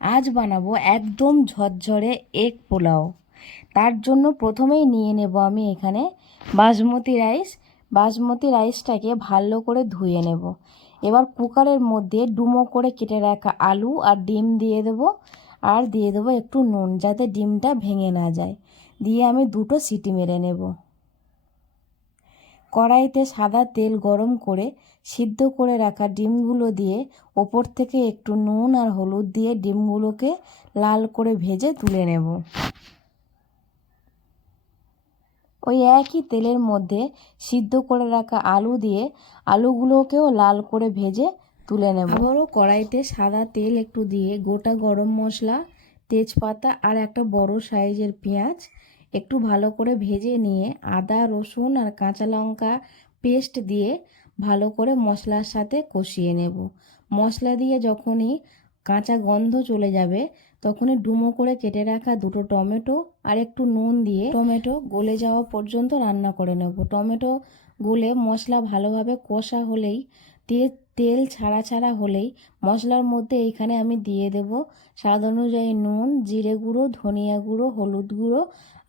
আজ বানাবো একদম ঝরঝরে এগ পোলাও। তার জন্য প্রথমেই নিয়ে নেব আমি এখানে বাসমতি রাইস। বাসমতি রাইসটাকে ভালো করে ধুয়ে নেব। এবার কুকারের মধ্যে ডুমো করে কেটে রাখা আলু আর ডিম দিয়ে দেবো, আর দিয়ে দেবো একটু নুন যাতে ডিমটা ভেঙে না যায়। দিয়ে আমি 2টো সিটি মেরে নেব। কড়াইতে সাদা তেল গরম করে সিদ্ধ করে রাখা ডিমগুলো দিয়ে ওপর থেকে একটু নুন আর হলুদ দিয়ে ডিমগুলোকে লাল করে ভেজে তুলে নেব। ওই একই তেলের মধ্যে সিদ্ধ করে রাখা আলু দিয়ে আলুগুলোকেও লাল করে ভেজে তুলে নেব। আবারও কড়াইতে সাদা তেল একটু দিয়ে গোটা গরম মশলা, তেজপাতা আর একটা বড় সাইজের পেঁয়াজ একটু ভালো করে ভেজে নিয়ে আদা, রসুন আর কাঁচা লঙ্কা পেস্ট দিয়ে ভালো করে মশলার সাথে কষিয়ে নেব। মশলা দিয়ে যখনই কাঁচা গন্ধ চলে যাবে তখনই ডুমো করে কেটে রাখা 2টো টমেটো আর একটু নুন দিয়ে টমেটো গলে যাওয়া পর্যন্ত রান্না করে নেব। টমেটো গলে মশলা ভালোভাবে কষা হলেই তেল ছাড়া ছাড়া হলেই মশলার মধ্যে এইখানে আমি দিয়ে দেব স্বাদ অনুযায়ী নুন, জিরে গুঁড়ো, ধনিয়া গুঁড়ো, হলুদ গুঁড়ো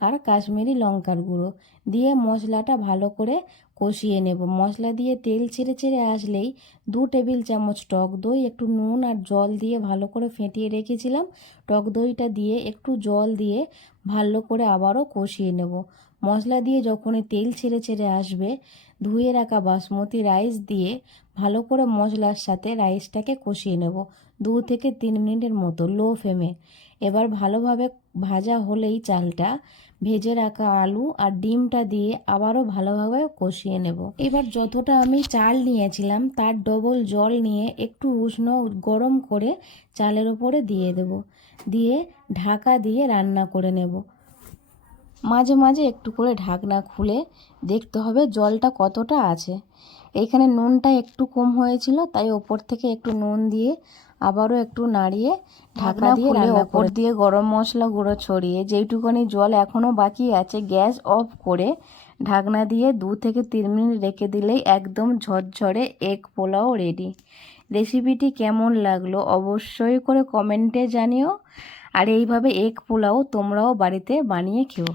আর কাশ্মীরি লঙ্কার গুঁড়ো দিয়ে মশলাটা ভালো করে কষিয়ে নেব। মশলা দিয়ে তেল ছেড়ে ছেড়ে আসলেই 2 টেবিল চামচ টক দই, একটু নুন আর জল দিয়ে ভালো করে ফেটিয়ে রেখেছিলাম টক দইটা দিয়ে একটু জল দিয়ে ভালো করে আবারও কষিয়ে নেব। মশলা দিয়ে যখনই তেল ছেড়ে ছেড়ে আসবে ধুয়ে রাখা বাসমতি রাইস দিয়ে ভালো করে মশলার সাথে রাইসটাকে কষিয়ে নেব 2 থেকে 3 মিনিটের মতো লো ফ্লেমে। এবার ভালোভাবে ভাজা হলেই চালটা ভেজে রাখা আলু আর ডিমটা দিয়ে আবারও ভালোভাবে কষিয়ে নেব। এবার যতটা আমি চাল নিয়েছিলাম তার ডবল জল নিয়ে একটু উষ্ণ গরম করে চালের ওপরে দিয়ে দেব, দিয়ে ঢাকা দিয়ে রান্না করে নেব। মাঝে মাঝে একটু করে ঢাকনা খুলে দেখতে হবে জলটা কতটা আছে। এইখানে নুনটা একটু কম হয়েছিল তাই ওপর থেকে একটু নুন দিয়ে আবারও একটু নাড়িয়ে ঢাকা দিয়ে রান্না ওপর দিয়ে গরম মশলা গুঁড়ো ছড়িয়ে যেইটুকুনি জল এখনও বাকি আছে গ্যাস অফ করে ঢাকনা দিয়ে 2 থেকে 3 মিনিট রেখে দিলেই একদম ঝরঝরে এগ পোলাও রেডি। রেসিপিটি কেমন লাগলো অবশ্যই করে কমেন্টে জানিও। আর এইভাবে এগ পোলাও তোমরাও বাড়িতে বানিয়ে খেও।